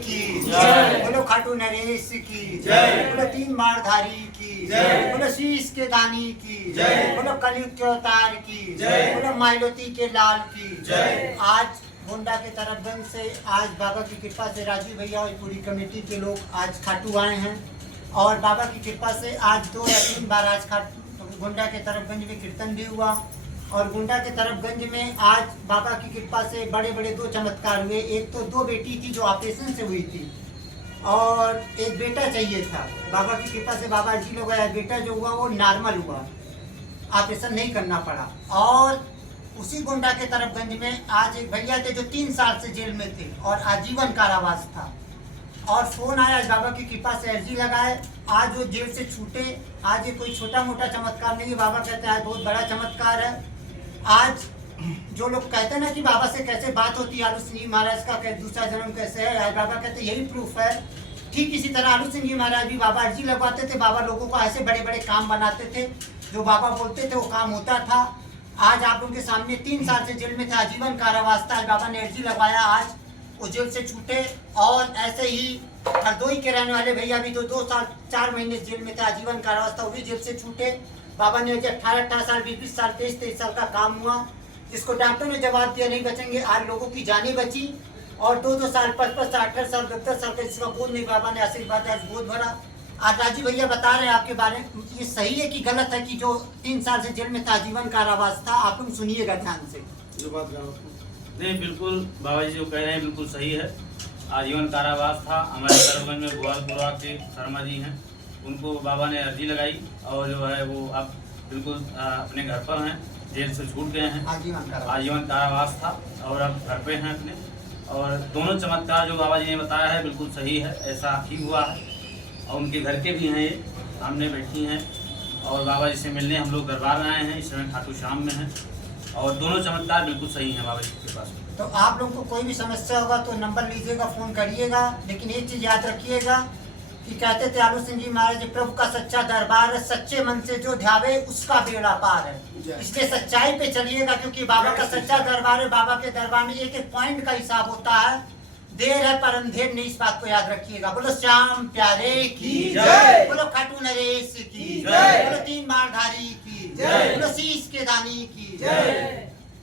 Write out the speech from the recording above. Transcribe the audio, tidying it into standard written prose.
की जय, बोलो खाटू नरेश की जय, बोलो तीन मारधारी की जय, बोलो शीश के दानी की जय, बोलो कलयुग के अवतार की जय, बोलो माइलोती के लाल की जय। आज गोंडा के तरफगंज से आज बाबा की कृपा से राजीव भैया और पूरी कमेटी के लोग आज खाटू आए हैं और बाबा की कृपा से आज 2 या 3 बार आज गोंडा के तरफगंज में कीर्तन भी हुआ और गोंडा के तरफगंज में आज बाबा की कृपा से बड़े बड़े 2 चमत्कार हुए। एक तो 2 बेटी थी जो ऑपरेशन से हुई थी और एक बेटा चाहिए था। बाबा की कृपा से बाबा जी लोग आया, बेटा जो हुआ वो नॉर्मल हुआ, ऑपरेशन नहीं करना पड़ा। और उसी गोंडा के तरफगंज में आज एक भैया थे जो 3 साल से जेल में थे और आजीवन कारावास था और फोन आया आज बाबा की कृपा से अर्जी लगाए, आज वो जेल से छूटे। आज ये कोई छोटा मोटा चमत्कार नहीं है, बाबा कहते हैं आज बहुत बड़ा चमत्कार है। आज जो लोग कहते हैं ना कि बाबा से कैसे बात होती है, आलू सिंह जी महाराज का दूसरा जन्म कैसे है, आज बाबा कहते यही प्रूफ है। ठीक इसी तरह आलू सिंह जी महाराज भी बाबा अर्जी लगवाते थे, बाबा लोगों को ऐसे बड़े बड़े काम बनाते थे, जो बाबा बोलते थे वो काम होता था। आज आप लोगों के सामने 3 साल से जेल में थे, आजीवन कारावास था, आज बाबा ने अर्जी लगवाया, आज वो जेल से छूटे। और ऐसे ही हरदोई के रहने वाले भैया भी तो 2 साल 4 महीने जेल में थे, आजीवन कारावास था, वो भी जेल से छूटे। बाबा ने 18 साल 20 साल 23 साल का काम हुआ, जिसको डॉक्टर ने जवाब दिया नहीं बचेंगे, आज लोगों की जानें बची। और 2 साल 5 साल 18 साल 10 साल का जिसका गोद नहीं, बाबा ने आशीर्वाद आज गोद भरा। आज राजीव भैया बता रहे हैं आपके बारे में, ये सही है कि गलत है कि जो 3 साल से जेल में था आजीवन कारावास था? आप लोग सुनिएगा ध्यान से। जो बात नहीं, बिल्कुल बाबा जी जो कह रहे हैं बिल्कुल सही है। आजीवन कारावास था। हमारे तरफगंज में ग्वालपुरा के शर्मा जी हैं, उनको बाबा ने अर्जी लगाई और जो है वो अब बिल्कुल अपने घर पर हैं, जेल से छूट गए हैं। आजीवन कारावास था और अब घर पे हैं अपने। और दोनों चमत्कार जो बाबा जी ने बताया है बिल्कुल सही है, ऐसा ही हुआ है। और उनके घर के भी हैं, ये सामने बैठी हैं और बाबा जी से मिलने हम लोग दरबार में आए हैं, इस समय खाटू श्याम में हैं और दोनों चमत्कार बिल्कुल सही हैं बाबा जी के पास। तो आप लोगों को कोई भी समस्या होगा तो नंबर लीजिएगा, फ़ोन करिएगा। लेकिन एक चीज़ याद रखिएगा कि कहते थे आलू सिंह जी महाराज, प्रभु का सच्चा दरबार है, सच्चे मन से जो ध्यावे उसका बेड़ा पार है। इसलिए सच्चाई पे चलिएगा, क्योंकि बाबा का सच्चा दरबार है। बाबा के दरबार में एक एक पॉइंट का हिसाब होता है, देर है पर अंधेर नहीं, इस बात को याद रखिएगा। बोलो श्याम प्यारे की जय, बोलो खाटू नरेश की जय, बोलो तीन मारधारी की जय, बोलो शीश के दानी की जय।